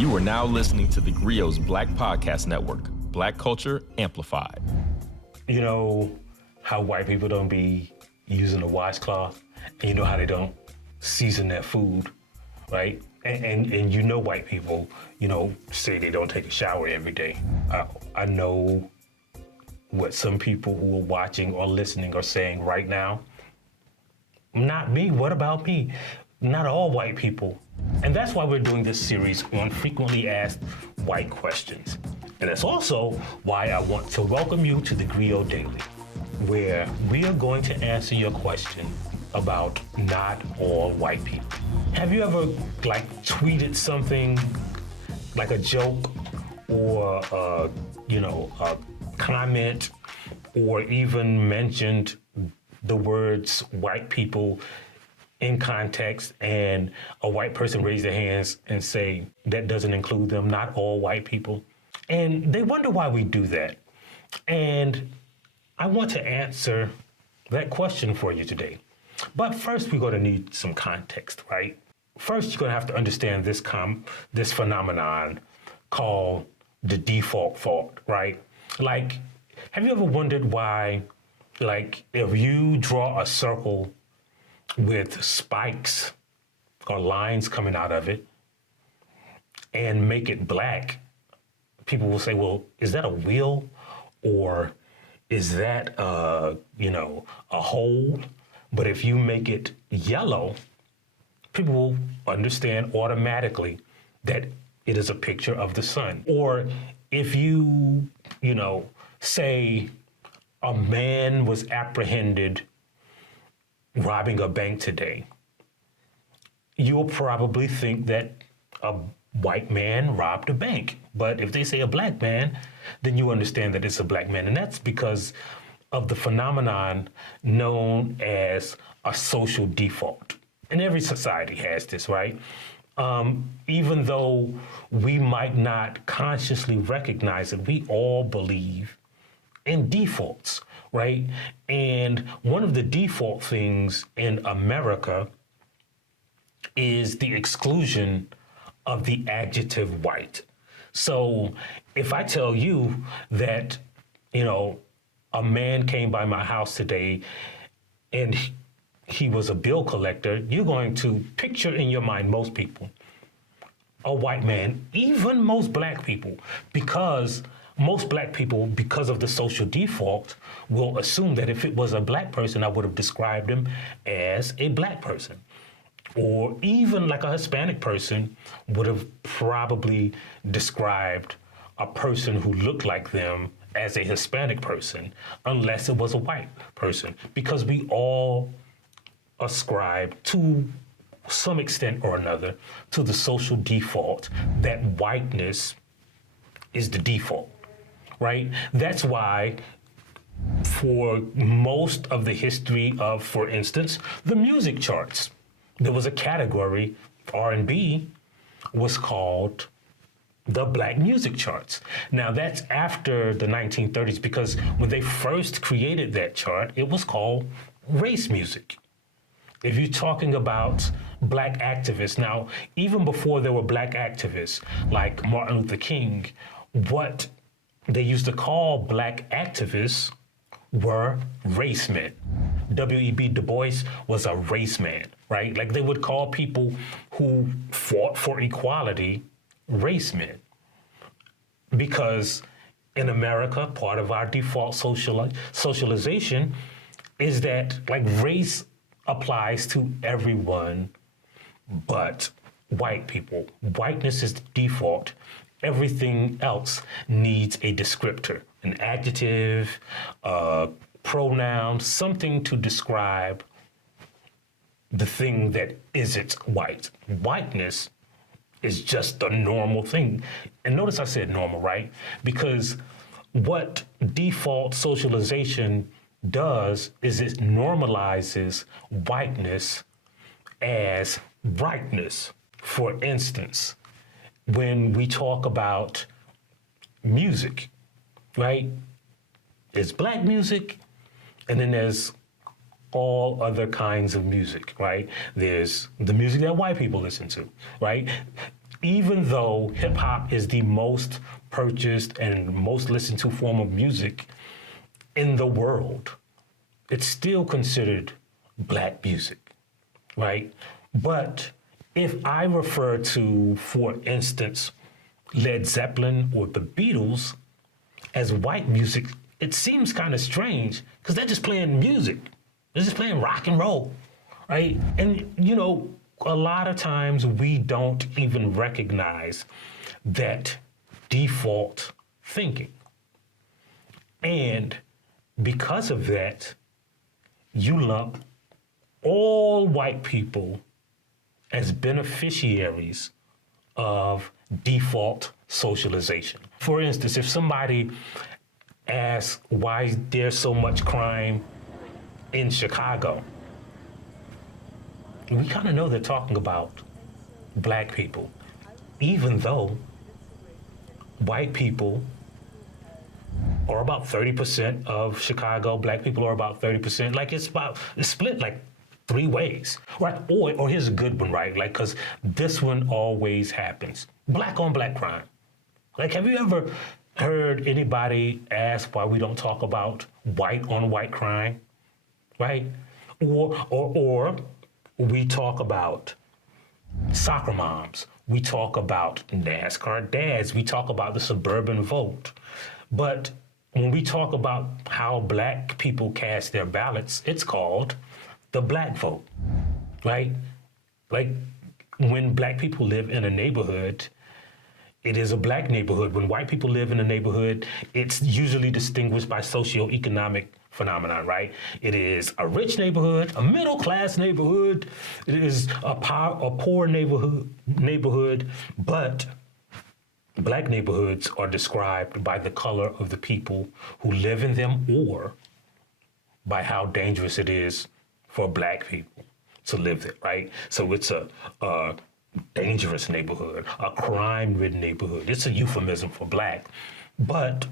You are now listening to theGrio's Black Podcast Network, Black Culture Amplified. You know how white people don't be using a washcloth, and you know how they don't season their food, right? And you know white people, say they don't take a shower every day. I know what some people who are watching or listening are saying right now. Not me, what about me? Not all white people. And that's why we're doing this series on frequently asked white questions. And that's also why I want to welcome you to theGrio Daily, where we are going to answer your question about not all white people. Have you ever tweeted something like a joke or a comment, or even mentioned the words white people in context, and a white person raise their hands and say that doesn't include them, not all white people? And they wonder why we do that. And I want to answer that question for you today. But first, we're going to need some context, right? First, you're going to have to understand this phenomenon called the default fault, right? Have you ever wondered why, if you draw a circle with spikes or lines coming out of it and make it black, people will say, well, is that a wheel, or is that a hole? But if you make it yellow, people will understand automatically that it is a picture of the sun. Or if you, say a man was apprehended robbing a bank today, you'll probably think that a white man robbed a bank. But if they say a black man, then you understand that it's a black man. And that's because of the phenomenon known as a social default. And every society has this, right? Even though we might not consciously recognize it, we all believe in defaults, right? And one of the default things in America is the exclusion of the adjective white. So if I tell you that, a man came by my house today and he was a bill collector, you're going to picture in your mind, most people, a white man, even most black people, because of the social default, will assume that if it was a black person, I would have described him as a black person. Or even like a Hispanic person would have probably described a person who looked like them as a Hispanic person, unless it was a white person, because we all ascribe to some extent or another to the social default that whiteness is the default, right? That's why for most of the history of, for instance, the music charts, there was a category, R&B, was called the Black music charts. Now that's after the 1930s, because when they first created that chart, it was called race music. If you're talking about black activists, now, even before there were black activists like Martin Luther King, what they used to call black activists were race men. W.E.B. Du Bois was a race man, right? They would call people who fought for equality race men. Because in America, part of our default socialization is that race applies to everyone but white people. Whiteness is the default. Everything else needs a descriptor, an adjective, a pronoun, something to describe the thing that isn't white. Whiteness is just a normal thing. And notice I said normal, right? Because what default socialization does is it normalizes whiteness as brightness. For instance, when we talk about music, right? There's black music, and then there's all other kinds of music, right? There's the music that white people listen to, right? even though hip hop is the most purchased and most listened to form of music in the world, it's still considered black music, right? But if I refer to, for instance, Led Zeppelin or the Beatles as white music, it seems kind of strange because they're just playing music. They're just playing rock and roll, right? And, you know, a lot of times we don't even recognize that default thinking. And because of that, you lump all white people as beneficiaries of default socialization. For instance, if somebody asks why there's so much crime in Chicago, we kind of know they're talking about black people, even though white people are about 30% of Chicago, black people are about 30%. Like it's split like 3 ways, right? Or here's a good one, right? Like, cause this one always happens. Black on black crime. Like, have you ever heard anybody ask why we don't talk about white on white crime, right? Or we talk about soccer moms. We talk about NASCAR dads. We talk about the suburban vote. But when we talk about how black people cast their ballots, it's called the black vote, right? Like when black people live in a neighborhood, it is a black neighborhood. When white people live in a neighborhood, it's usually distinguished by socioeconomic phenomenon, right? It is a rich neighborhood, a middle-class neighborhood. It is a poor neighborhood, but black neighborhoods are described by the color of the people who live in them or by how dangerous it is for black people to live there, right? So it's a dangerous neighborhood, a crime-ridden neighborhood. It's a euphemism for black. But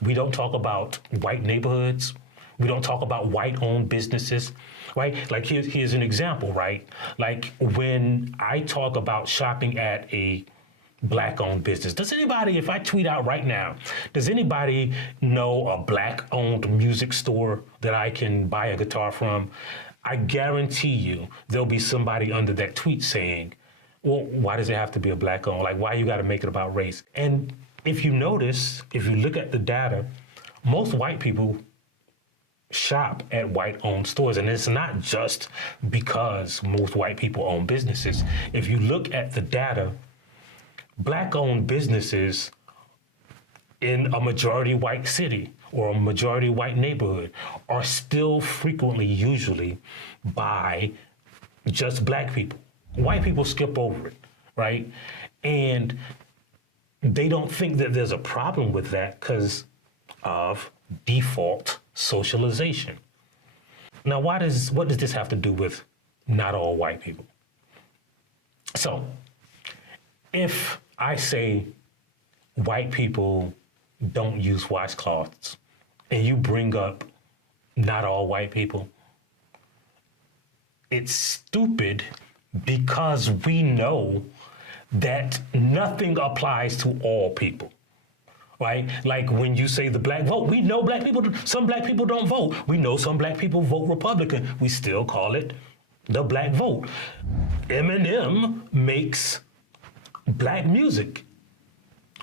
we don't talk about white neighborhoods. We don't talk about white-owned businesses, right? Like here's an example, right? Like when I talk about shopping at a black-owned business, does anybody, if I tweet out right now, does anybody know a black-owned music store that I can buy a guitar from? I guarantee you there'll be somebody under that tweet saying, well, why does it have to be a black-owned? Like, why you got to make it about race? And if you notice, if you look at the data, most white people shop at white-owned stores. And it's not just because most white people own businesses. If you look at the data, black-owned businesses in a majority white city or a majority white neighborhood are still frequently, usually, by just black people. White people skip over it, right? And they don't think that there's a problem with that because of default socialization. Now, what does this have to do with not all white people? So, if I say white people don't use washcloths, and you bring up not all white people, it's stupid because we know that nothing applies to all people, right? Like when you say the black vote, we know some black people don't vote. We know some black people vote Republican. We still call it the black vote. Eminem makes black music,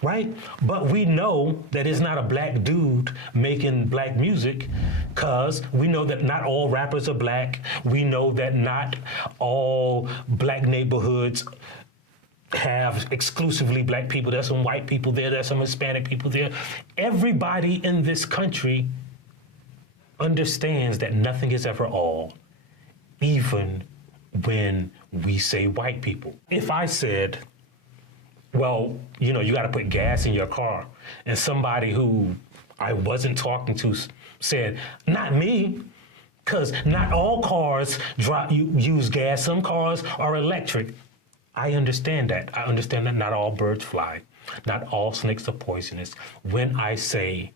right? But we know that it's not a black dude making black music because we know that not all rappers are black. We know that not all black neighborhoods have exclusively black people. There's some white people there. There's some Hispanic people there. Everybody in this country understands that nothing is ever all, even when we say white people. If I said, well, you know, you got to put gas in your car, and somebody who I wasn't talking to said, not me, because not all cars use gas. Some cars are electric. I understand that. I understand that not all birds fly. Not all snakes are poisonous. When I say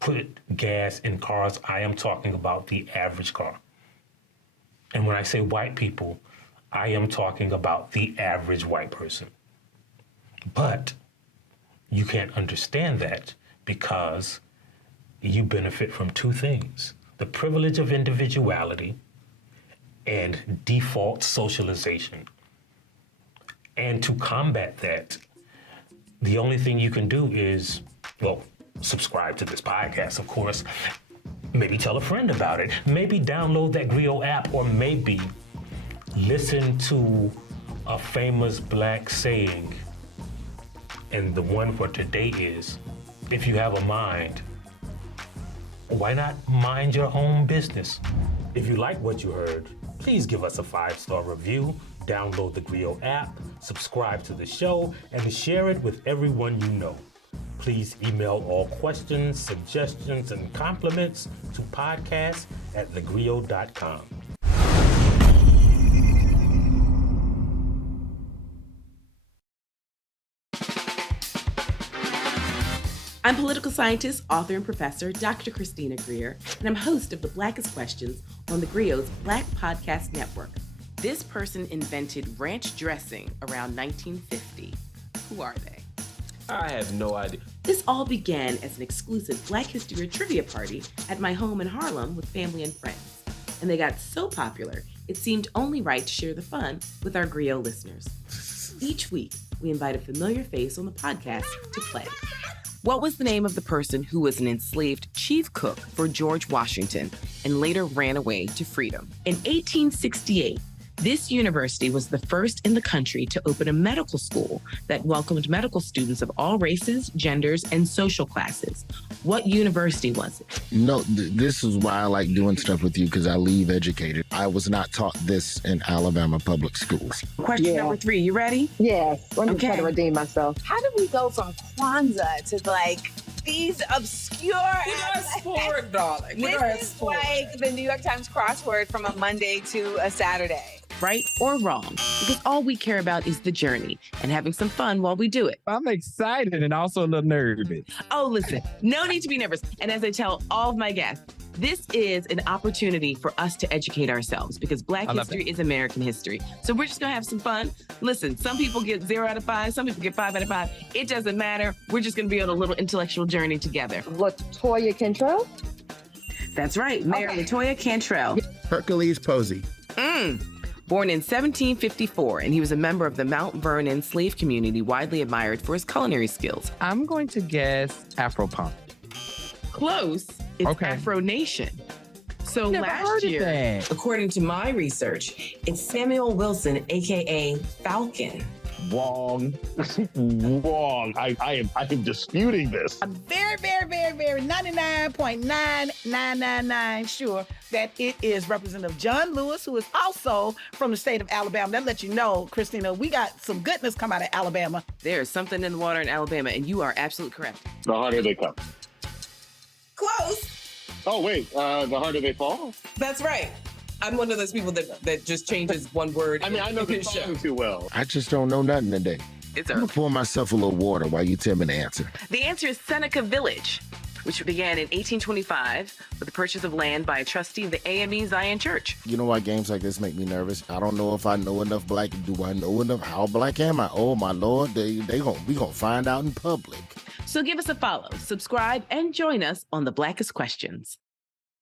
put gas in cars, I am talking about the average car. And when I say white people, I am talking about the average white person. But you can't understand that because you benefit from two things: the privilege of individuality and default socialization. And to combat that, the only thing you can do is, well, subscribe to this podcast, of course. Maybe tell a friend about it. Maybe download that theGrio app, or maybe listen to a famous Black saying. And the one for today is, if you have a mind, why not mind your own business? If you like what you heard, please give us a 5-star review, download the theGrio app, subscribe to the show, and share it with everyone you know. Please email all questions, suggestions, and compliments to podcast@theGrio.com. I'm political scientist, author, and professor Dr. Christina Greer, and I'm host of The Blackest Questions on theGrio's Black Podcast Network. This person invented ranch dressing around 1950. Who are they? I have no idea. This all began as an exclusive Black History trivia party at my home in Harlem with family and friends. And they got so popular, it seemed only right to share the fun with our theGrio listeners. Each week, we invite a familiar face on the podcast to play. What was the name of the person who was an enslaved chief cook for George Washington and later ran away to freedom? In 1868, this university was the first in the country to open a medical school that welcomed medical students of all races, genders, and social classes. What university was it? No, this is why I like doing stuff with you, because I leave educated. I was not taught this in Alabama public schools. Question number 3, you ready? Yes. Let me try to redeem myself. How do we go from Kwanzaa to like these obscure? Sport, darling. This is like the New York Times crossword from a Monday to a Saturday. Right or wrong, because all we care about is the journey and having some fun while we do it. I'm excited and also a little nervous. Oh, listen, no need to be nervous. And as I tell all of my guests, this is an opportunity for us to educate ourselves, because Black history is American history. So we're just gonna have some fun. Listen, some people get 0 out of 5, some people get 5 out of 5. It doesn't matter. We're just gonna be on a little intellectual journey together. LaToya Cantrell? That's right, Mayor LaToya Cantrell. Hercules Posey. Born in 1754, and he was a member of the Mount Vernon slave community, widely admired for his culinary skills. I'm going to guess Afro-punk. Close, it's Afro Nation. So last year, according to my research, it's Samuel Wilson, AKA Falcon. Wrong. Wrong. I am disputing this. I'm very 99.9999 sure that it is Representative John Lewis, who is also from the state of Alabama. That lets you know, Christina, we got some goodness come out of Alabama. There's something in the water in Alabama, and you are absolutely correct. The harder they come. Close. Oh, wait. The harder they fall? That's right. I'm one of those people that just changes one word. I mean, I know the song too well. I just don't know nothing today. It's I'm going to pour myself a little water while you tell me the answer. The answer is Seneca Village, which began in 1825 with the purchase of land by a trustee of the AME Zion Church. You know why games like this make me nervous? I don't know if I know enough Black. Do I know enough? How Black am I? Oh, my Lord, we gonna find out in public. So give us a follow, subscribe, and join us on The Blackest Questions.